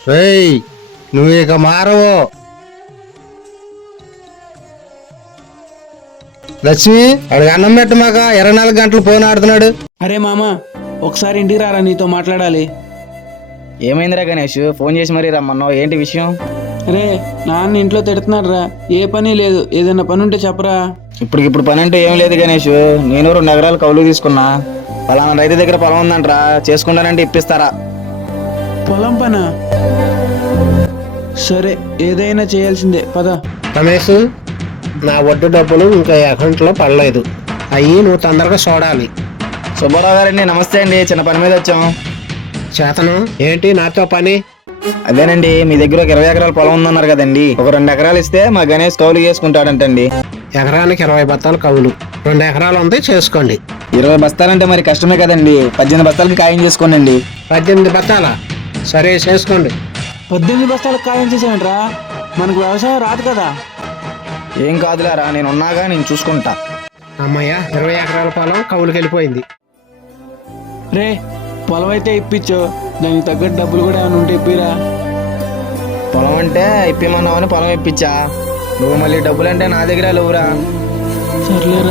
రేయ్, నువ్వు ఇక మారవు. లక్ష్మి, అడిగి అన్నం పెట్టమాక 24 గంటలు ఫోన్ ఆడుతున్నాడు. అరే మామ, ఒకసారి ఇంటికి రారా, నీతో మాట్లాడాలి. ఏమైందిరా గణేష్, ఫోన్ చేసి మరీ రమ్మన్నావు, ఏంటి విషయం? రే, నాన్న ఇంట్లో తిడుతున్నాడు రా. ఏ పని లేదు, ఏదైనా పని ఉంటే చెప్పరా. ఇప్పుడు పని అంటే ఏం లేదు గణేష్, నేను 2 ఎకరాలు కౌలు తీసుకున్నా. పలానా రైతు దగ్గర పొలం ఉందంటరా, చేసుకుంటానంటే ఇప్పిస్తారా? పొలం పనా? సరే, ఏదైనా చేయాల్సిందే, పద. రమేష్, నా వడ్డీ డబ్బులు ఇంకా అకౌంట్లో పడలేదు, అయ్యి నువ్వు తొందరగా చూడాలి. సుబ్బారావు గారండి, నమస్తే అండి. చిన్న పని మీద వచ్చాం. చేతను ఏంటి నాతో పని? అదేనండి, మీ దగ్గర ఒక 20 ఎకరాల పొలం ఉందన్నారు కదండి, ఒక 2 ఎకరాలు ఇస్తే మా గణేష్ కౌలు చేసుకుంటాడంటండి. ఎకరానికి 20 బత్తాలు కవులు, 2 ఎకరాలు ఉంది, చేసుకోండి. 20 బస్తాలంటే మరి కష్టమే కదండి, 18 బస్తాలకి ఖాయం చేసుకోండి. 18 బత్తాలా? సరే, చేసుకోండి. 18 బస్తాలకు ఖాయం చేసామంట్రా, మనకు వ్యవసాయం రాదు కదా. ఏం కాదులేరా, నేను ఉన్నాగా, నేను చూసుకుంటా. అమ్మయ్య, 20 ఎకరాల పొలం కవులకి వెళ్ళిపోయింది. రే, పొలం అయితే ఇప్పించు, దానికి తగ్గట్టు డబ్బులు కూడా ఏమైనా ఉంటే ఇప్పిరా. పొలం అంటే ఇప్పిమన్నావని పొలం ఇప్పించా, నువ్వు మళ్ళీ డబ్బులు అంటే నా దగ్గర లేవురా. సర్లేరా.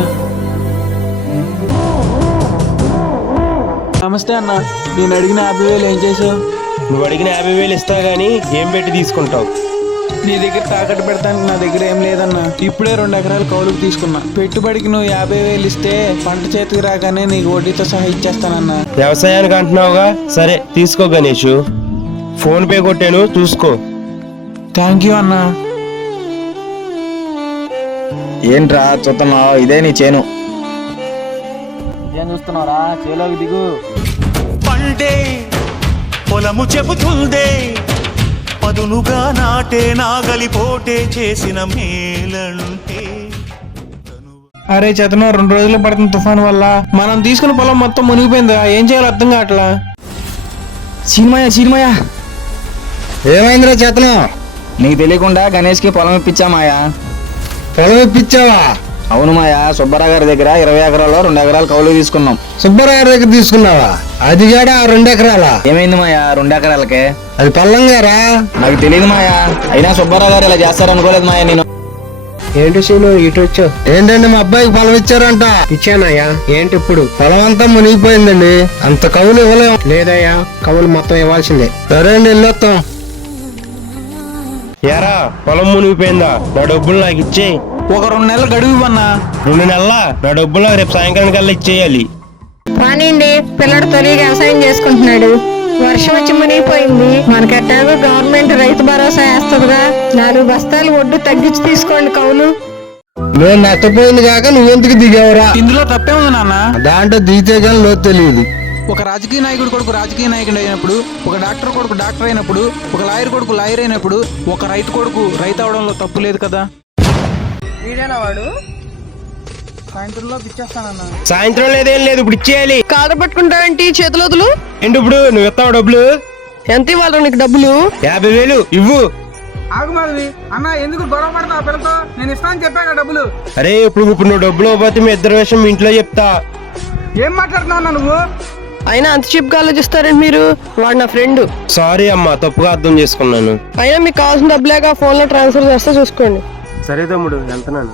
నమస్తే అన్న, నేను అడిగిన 50,000 ఏం చేసావు? నువ్వు అడిగిన 50,000 ఇస్తా గానీ ఏం పెట్టి తీసుకుంటావు? నీ దగ్గర తాకట్టు పెడతానికి నా దగ్గర ఏం లేదన్నా. ఇప్పుడే 2 ఎకరాలు కౌలుకు తీసుకున్నా. పెట్టుబడికి నువ్వు 50,000 ఇస్తే పంట చేతికి రాగానే నీకు వడ్డీతో సహా ఇచ్చేస్తానన్నా. వ్యవసాయానికి అంటున్నావుగా, సరే తీసుకో గణేష్, ఫోన్ పే కొట్టాను, చూసుకో. థ్యాంక్ యూ అన్నా. ఏంట్రా చూస్తున్నావు, ఇదే నీ చేను. ఇదేం చూస్తున్నావురా, చేలోకి దిగు. పండే పొలము చెబుతుందే, పదునుగా నాటే నాగలి పోటే చేసిన మేలంటే. అరే చేతను, 2 రోజులు పడుతున్న తుఫాన్ వల్ల మనం తీసుకున్న పొలం మొత్తం మునిగిపోయిందా, ఏం చేయాలో అర్థం కావట్లా. చీమయ్య ఏమైందిరా చేతను? నీకు తెలియకుండా గణేష్కి పొలం ఇప్పించా మాయా. పొలం ఇప్పించావా? అవును మాయా, సుబ్బారావు గారి దగ్గర 20 ఎకరాల్లో 2 ఎకరాలు కౌలు తీసుకున్నాం. సుబ్బారావు గారి దగ్గర తీసుకున్నావా? అది కాడా 2 ఎకరాలా? ఏమైంది మాయా, 2 ఎకరాలకే? అది పల్లం గారా? నాకు తెలియదు మాయా, అయినా సుబ్బారావు గారు ఇలా చేస్తారనుకోలేదు మాయా నేను. ఏంటి సీను ఇటు వచ్చావు? ఏంటండి, మా అబ్బాయికి పొలం ఇచ్చారంట. ఇచ్చానయ్యా. ఏంటి ఇప్పుడు? పొలం అంతా మునిగిపోయిందండి, అంత కవులు ఇవ్వలేము. లేదయ్యా, కవులు మొత్తం ఇవ్వాల్సిందే. సరే అండి, వెళ్ళొస్తాం. ఎరా, పొలం మునిగిపోయిందా? నా డబ్బులు నాకు ఇచ్చేయి. ఒక 2 నెలలు గడువు ఇవ్వన్నా. 2 నెలల నా డబ్బులు నాకు రేపు సాయంకాలం కల్లా ఇచ్చేయాలి. కానివ్వండి, పిల్లడు తొలిగా వ్యవసాయం చేసుకుంటున్నాడు. వర్షం వచ్చి మునిగిపోయింది, మనకెట్టాగో గవర్నమెంట్ రైతు భరోసా వేస్తుందిగా. 4 బస్తాలు ఒడ్డు తగ్గించి తీసుకోండి కౌలు. నేను నష్టపోయింది కాక నువ్వెందుకు దిగావురా? ఇందులో తప్పే ఉంది నాన్న. దాంట్లో దిగితే కానీ లోతు తెలియదు. ఒక రాజకీయ నాయకుడు కొడుకు రాజకీయ నాయకుడు అయినప్పుడు, ఒక డాక్టర్ కొడుకు డాక్టర్ అయినప్పుడు, ఒక లాయర్ కొడుకు లాయర్ అయినప్పుడు, ఒక రైతు కొడుకు రైతు అవడంలో తప్పు లేదు కదా. వీడేనా వాడు? సాయంత్రంలో పిచ్చేస్తానన్నా. సాయంత్రం లేదేం లేదు, ఇప్పుడు ఇచ్చేయాలి. కాళ్ళ పట్టుకుంటావేంటి, చేతులు వదులు. ఏంటి ఇప్పుడు నువ్వు ఇస్తావు డబ్బులు? ఎంత ఇవ్వాలి నీకు డబ్బులు? 50,000 ఇవ్వు. ఆగుమాది అన్న, ఎందుకు గొడవ పడతావు పిల్లతో? నేను ఇస్తానని చెప్పాక డబ్బులు. అరే, ఇప్పుడు నువ్వు డబ్బులు ఇవ్వకపోతే మీ ఇద్దరు విషయం మీ ఇంట్లో చెప్తా. ఏం మాట్లాడుతున్నావు నువ్వు? అయినా అంత చీప్ గా ఆలోచిస్తారండి మీరు. వాడు నా ఫ్రెండ్. సారీ అమ్మా, తప్పుగా అర్థం చేసుకున్నాను. అయినా మీకు కావాల్సిన డబ్బులేగా ఫోన్ లో ట్రాన్స్ఫర్ చేస్తే చూసుకోండి. సరే తమ్ముడు, వెళ్తున్నాను.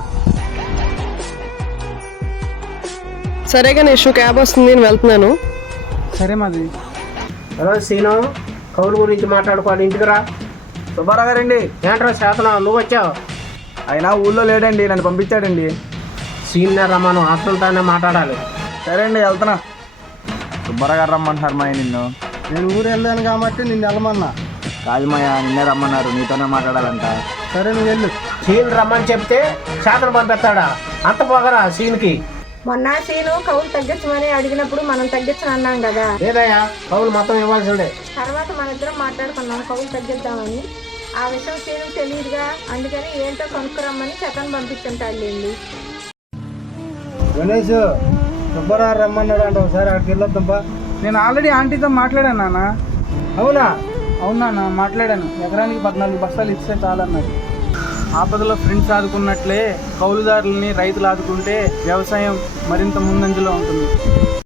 సరే గణేష్, క్యాబ్ వస్తుంది, నేను వెళ్తున్నాను. సరే మాది. హలో సీను, కవులు గురించి మాట్లాడుకోవాలి, ఇంటికి రా. సుబ్బారావు గారండి. ఏంట్రా చేతనా, నువ్వు వచ్చావు? అయినా ఊళ్ళో లేడండి, నన్ను పంపించాడండి. సీనియర్ రమ్మను, అసలుతానే మాట్లాడాలి. సరే అండి, వెళ్తున్నా. సుబ్బారావు గారు రమ్మంటున్నారు మాయ నిన్ను. నేను ఊరు వెళ్ళాను కాబట్టి నిన్ను వెళ్ళమన్నా. కాదు మాయ, నిన్నే రమ్మన్నారు, నీతోనే మాట్లాడాలంట. సరే, నువ్వు వెళ్ళు. సీన్ రమ్మని చెప్తే చేతను పంపిస్తాడా? అంత పోగరా సీన్కి. మొన్న సీను కౌలు తగ్గించమని అడిగినప్పుడు మనం తగ్గించని అన్నాం కదా. లేదయ్యా, కవులు మొత్తం ఇవ్వాల్సిందే. తర్వాత మన ఇద్దరం మాట్లాడుకున్నాం కౌలు తగ్గిద్దామని. ఆ విషయం సీను తెలియదుగా, అందుకని ఏంటో కనుక్కురమ్మని చేతను పంపించుంటాడులేండి. గణేష్, సుబ్బారావు రమ్మన్నాడు అంట, ఒకసారి అక్కడికి వెళ్ళొద్దాంపా. నేను ఆల్రెడీ ఆంటీతో మాట్లాడాను నాన్న. అవునా? అవునా, మాట్లాడాను. ఎకరానికి 14 బస్తాలు ఇస్తే చాలన్నారు. ఆపదలో ఫ్రెండ్స్ ఆదుకున్నట్లే కౌలుదారులని రైతులు ఆదుకుంటే వ్యవసాయం మరింత ముందంజలో ఉంటుంది.